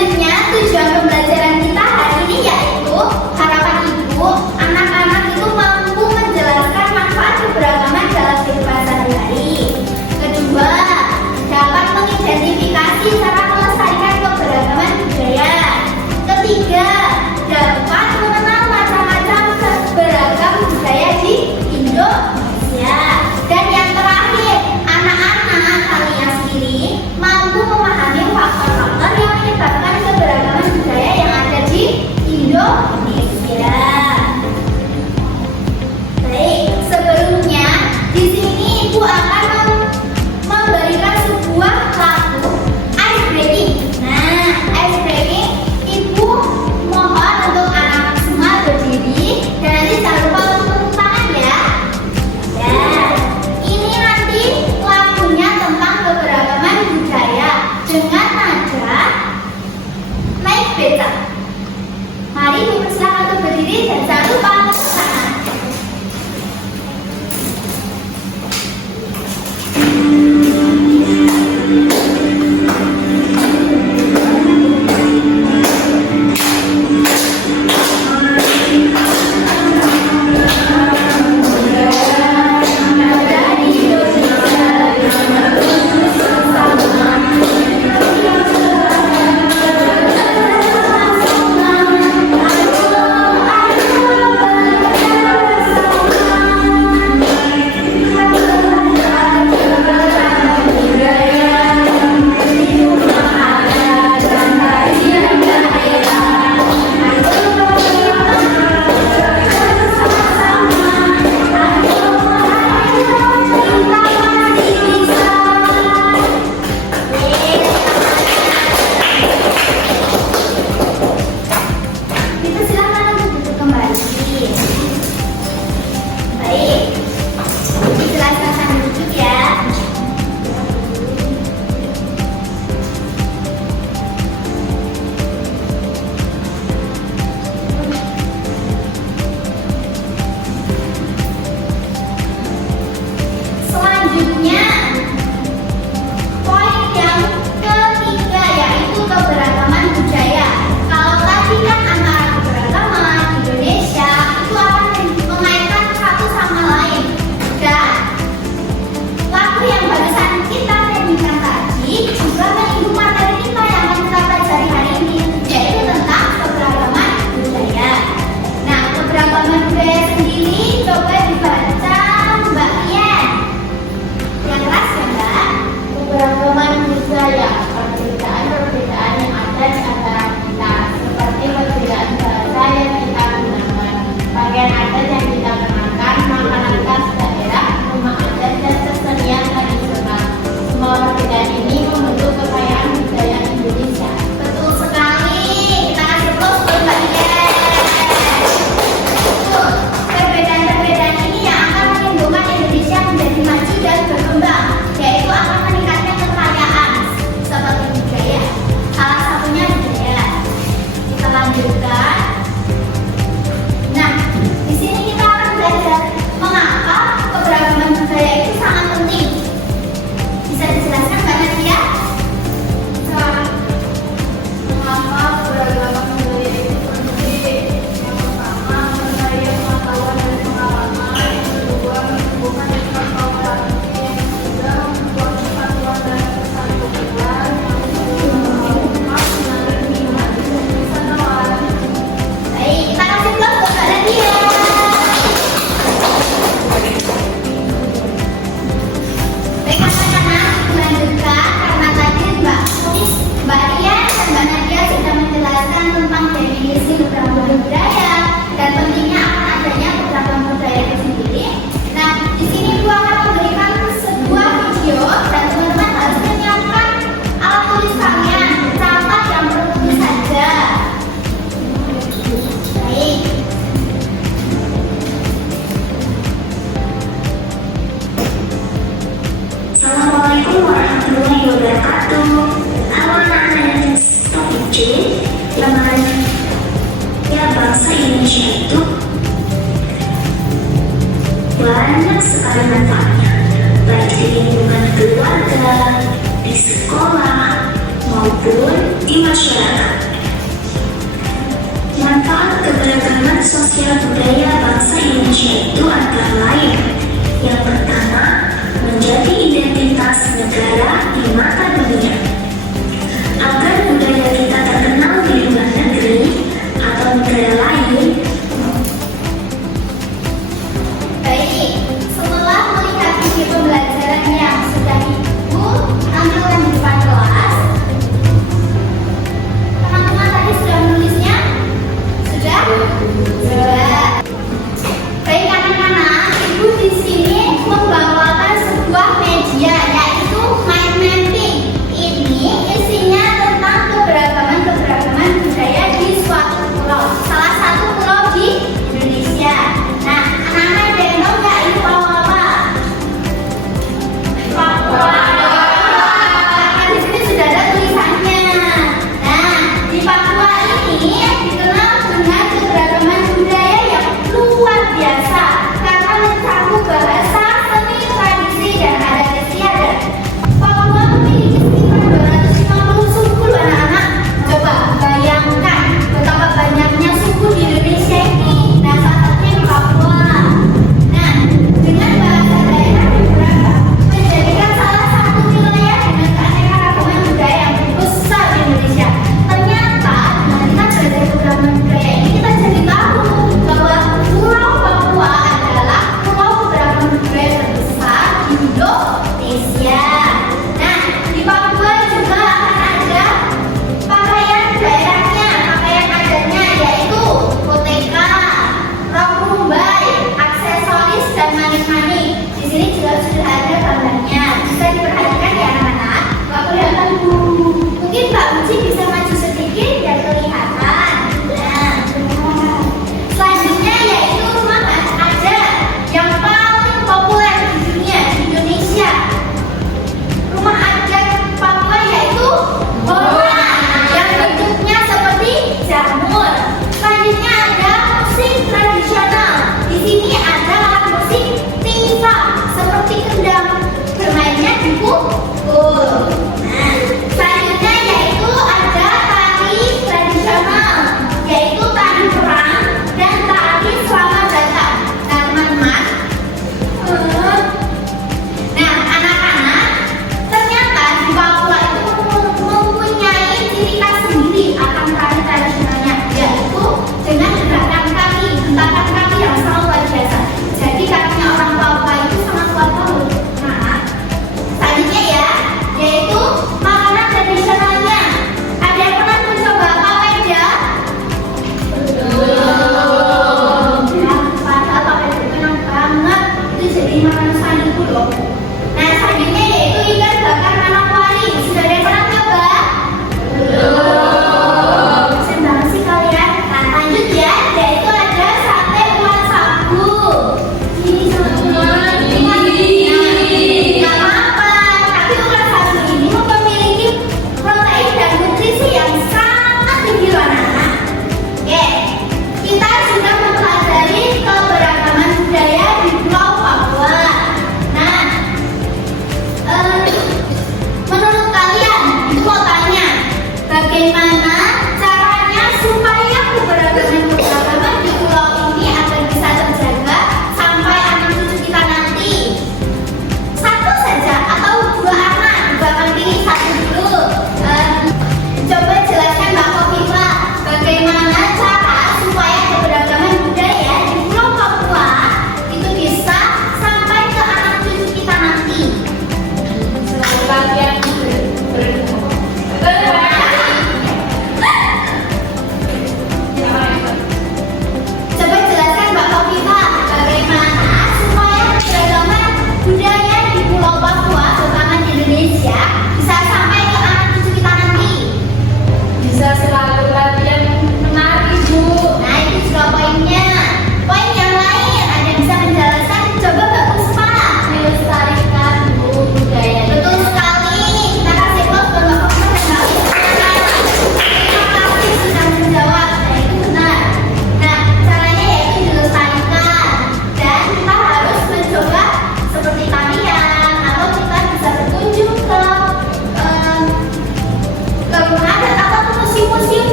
Selanjutnya, tujuan pembelajaran kita hari ini yaitu harapan ibu, anak-anak itu mampu menjelaskan manfaat keberagaman dalam kehidupan sehari-hari. Kedua, dapat mengidentifikasi cara melestarikan keberagaman budaya. Ketiga, dapat mengenal macam-macam beragam budaya di Indonesia. Dan yang terakhir, anak-anak alias ini mampu memahami faktor-faktor yang menyebabkan keberagaman budaya yang ada di Indonesia. Baik, sebelumnya di sini ibu akan memberikan sebuah lagu ice breaking. Nah, ice breaking ibu mohon untuk anak semua berdiri dan nanti jangan lupa untuk tepuk tangan ya. Ya, ini nanti lagunya tentang keberagaman budaya dengan nada naik beta. Mari ibu persilakan untuk berdiri dan jangan lupa tepuk tangan. masyarakat. Manfaat keberagaman sosial budaya bangsa Indonesia itu antara lain: yang pertama, menjadi identitas negara di mata dunia. Agar budaya kita terkenal di luar negeri atau negara lain. Baik, setelah melihat video pembelajaran yang sudah Ibu tampilkan di depan kelas, teman-teman tadi sudah menulisnya? Sudah? Sudah. Baik anak-anak, Ibu di sini membawakan sebuah media yaitu mind mapping.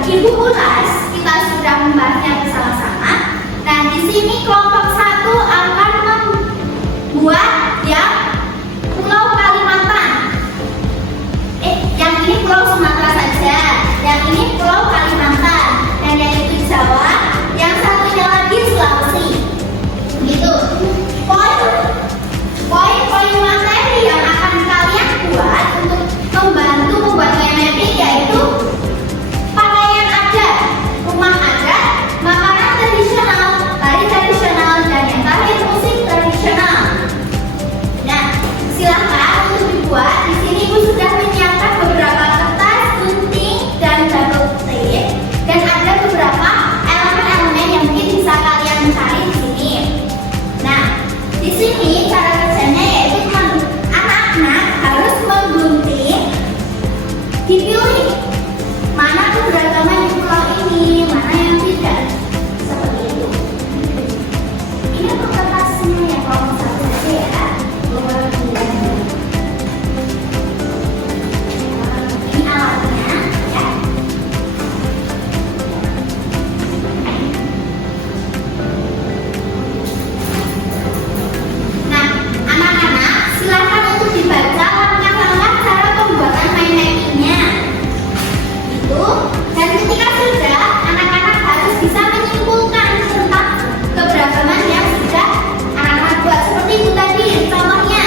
Ibu ulas, kita sudah membahasnya bersama-sama. Nah, di sini kelompok 1 akan membuat yang Pulau Kalimantan. Yang ini Pulau Sumatera saja, yang ini Pulau Kalimantan, dan yang itu Jawa, yang satunya lagi Sulawesi. Gitu. Poin-poin materi yang akan kalian buat untuk membantu membuatnya mapping yaitu pakaian adat, rumah adat, makanan tradisional, tari tradisional, dan yang terakhir musik tradisional. Nah, silakan untuk dibuat. Di sini Ibu sudah menyiapkan beberapa kertas, gunting, dan double tape, dan ada beberapa elemen-elemen yang mungkin bisa kalian cari di sini. Nah, di sini cara kerjanya yaitu anak-anak harus menggunting, dipilih mana keberagaman di pulau ini, mana yang tidak, seperti itu. Ini untuk kertasnya ya, kalau satu saja ya. Ini alatnya ya. Nah, anak-anak silakan untuk dibaca langkah-langkah cara pembuatan mind mapping-nya. Itu, dan ketika sudah, anak-anak harus bisa menyimpulkan tentang keberagaman yang sudah anak-anak buat. Seperti itu tadi, contohnya,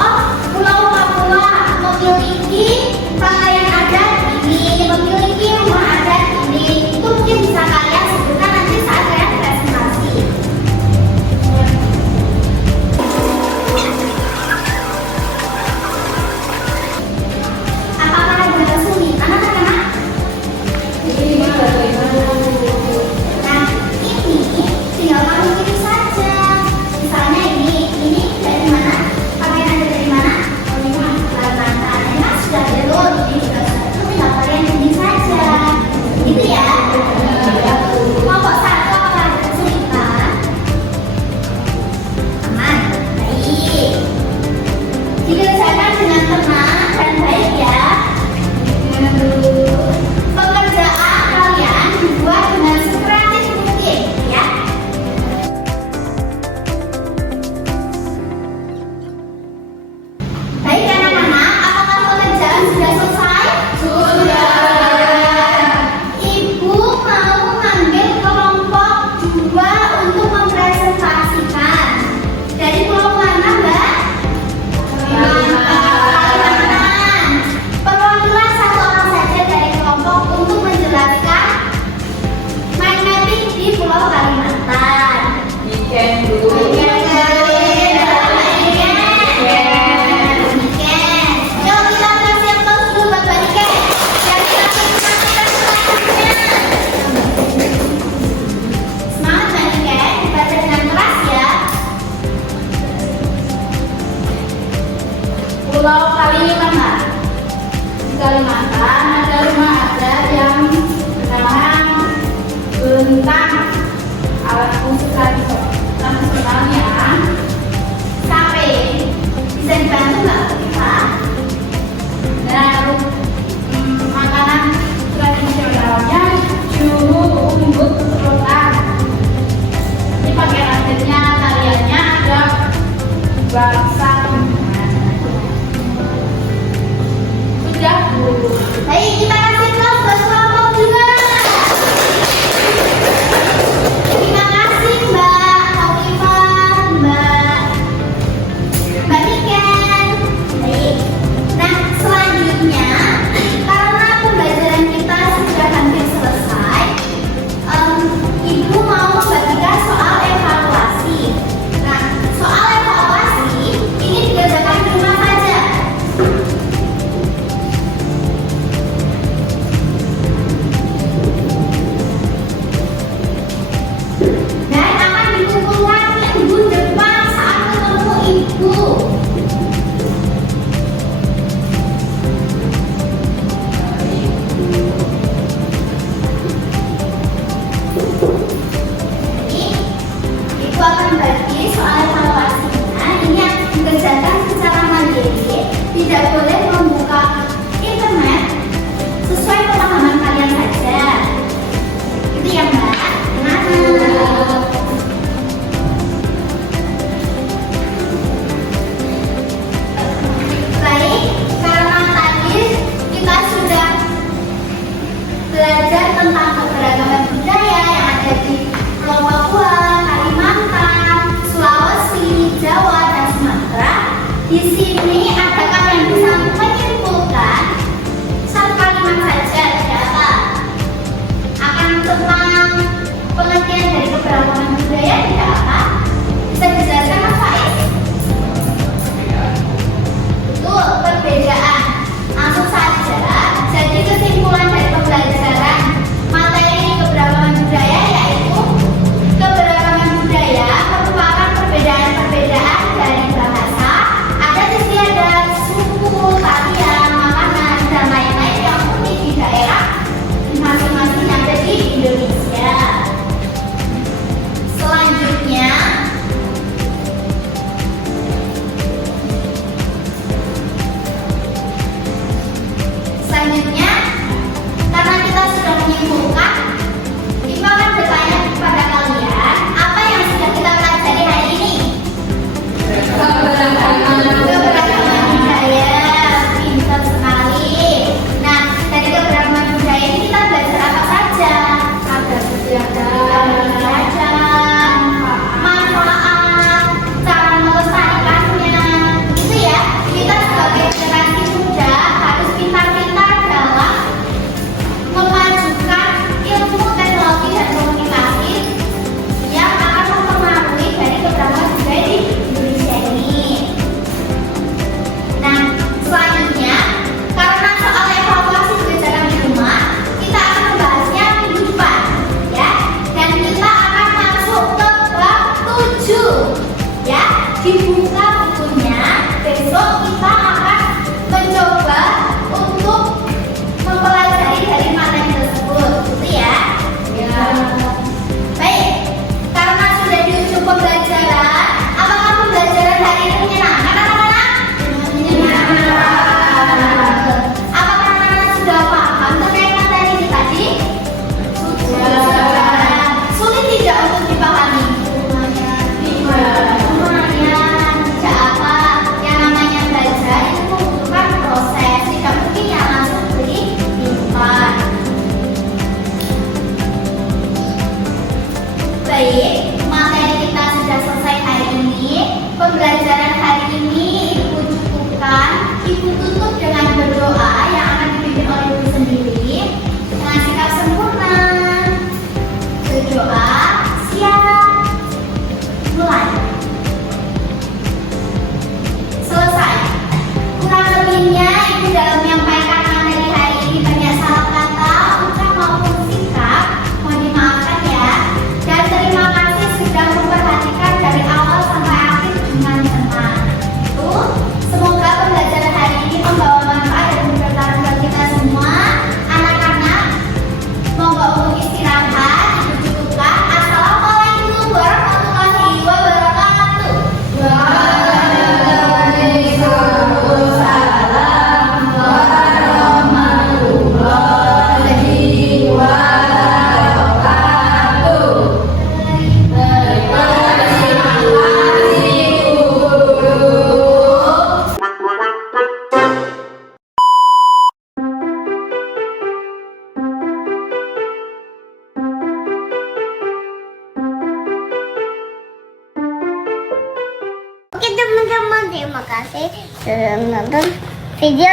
oh, Pulau Papua memiliki pakaian adat ini, memiliki rumah adat ini. Itu mungkin bisa kalian sebutkan nanti saat kalian presentasi. Apakah ada kesulitan anak-anak? Nah, ini tinggal kamu pilih saja. Misalnya ini dari mana? Pakaian ada dari mana? Kalimantan. Memang sudah ada loh, ini juga sudah. Tinggal kalian pilih saja. Gitu ya. Kelompok 1 apakah ada kesulitan? Aman. Baik. Dikerjakan dengan tenang dan baik ya. Pekerjaan kalian dibuat dengan sekreatif mungkin ya. Baik anak-anak, apakah pekerjaan sudah selesai? Sudah. Ibu mau mengambil kelompok 2 untuk mempresentasikan. Dari pulau mana, Mbak? Kalimantan. Perwakilan 1 orang saja dari kelompok untuk menjelaskan mind mapping di Pulau Kalimantan. Weekend dulu. Weekend. Yuk kita kasih applause dulu buat Mbak Niken. Biar kita menyenangkan selanjutnya. Semangat Mbak Niken, dibaca dengan keras ya. Pulau Kalimantan. Di Kalimantan ada rumah adat yang bernama Bentang. Alat musik tradisionalnya Sampai bisa dibantu nggak kita? dan makanan tradisionalnya juhu umbut rotan. Ini pakaian adatnya, tariannya ada bangsa. Udah Bu. Baik, tentang keberagaman budaya yang ada di Pulau Papua, Kalimantan, Sulawesi, Jawa, dan Sumatera. Di sini adakah yang bisa menyimpulkan satu kalimat saja ada apa? Akan tentang pengertian dari keberagaman budaya tidak apa? Bisa dijelaskan Mas Faiz? Betul, perbedaan. Langsung saja. Jadi kesimpulan dari pembelajaran materi keberagaman budaya yaitu keberagaman budaya merupakan perbedaan-perbedaan dari bahasa, adat istiadat, suku, tarian, makanan, dan lain-lain yang unik di daerah masing-masing yang ada di Indonesia. Selanjutnya, karena kita sudah menyimpulkan, Ibu akan bertanya kepada kalian apa yang sudah kita pelajari hari ini. Keberagaman budaya, pintar sekali. Nah, dari keberagaman budaya ini kita belajar apa saja? Ada belajar manfaat, cara melestarikannya, gitu ya. Kita sebagai generasi muda harus pintar-pintar dalam memajukan ilmu teknologi dan komunikasi yang akan mempengaruhi dari keberagaman budaya di Indonesia ini. Nah, selanjutnya, karena soal evaluasi kebijakan di rumah, kita akan membahasnya minggu depan, ya. Dan kita akan masuk ke bab 7, ya. Dibuka bukunya. Besok kita akan mencoba untuk mempelajari dari materi tersebut, gitu ya. Baik, karena sudah di ujung pembelajaran, apakah pembelajaran hari ini menyenangkan anak-anak? Apakah anak-anak sudah paham terkait materi ini tadi? Sudah. Sulit tidak untuk dipahami? Lumayan. Tidak apa. Yang namanya belajar itu membutuhkan proses. Tidak mungkin yang langsung beri instan. Baik, materi kita sudah selesai hari ini. Pembelajaran hari ini Ibu cukupkan. Ibu tutup dengan berdoa yang akan dipimpin oleh Ibu sendiri dengan sikap sempurna. Berdoa, siap, mulai. Selesai. Kurang lebihnya Ibu dalam menyampaikan materi hari ini banyak salah kata, ucap maupun sikap. Mohon dimaafkan ya. Dan terima kasih sudah memperhatikan dari awal sampai akhir dengan tenang. Semoga pembelajaran hari ini membawa manfaat dan bermanfaat buat kita semua. Anak-anak, monggo untuk istirahat. Ibu cukupkan. Assalamualaikum warahmatullahi wabarakatuh. Oke teman-teman, terima kasih sudah menonton video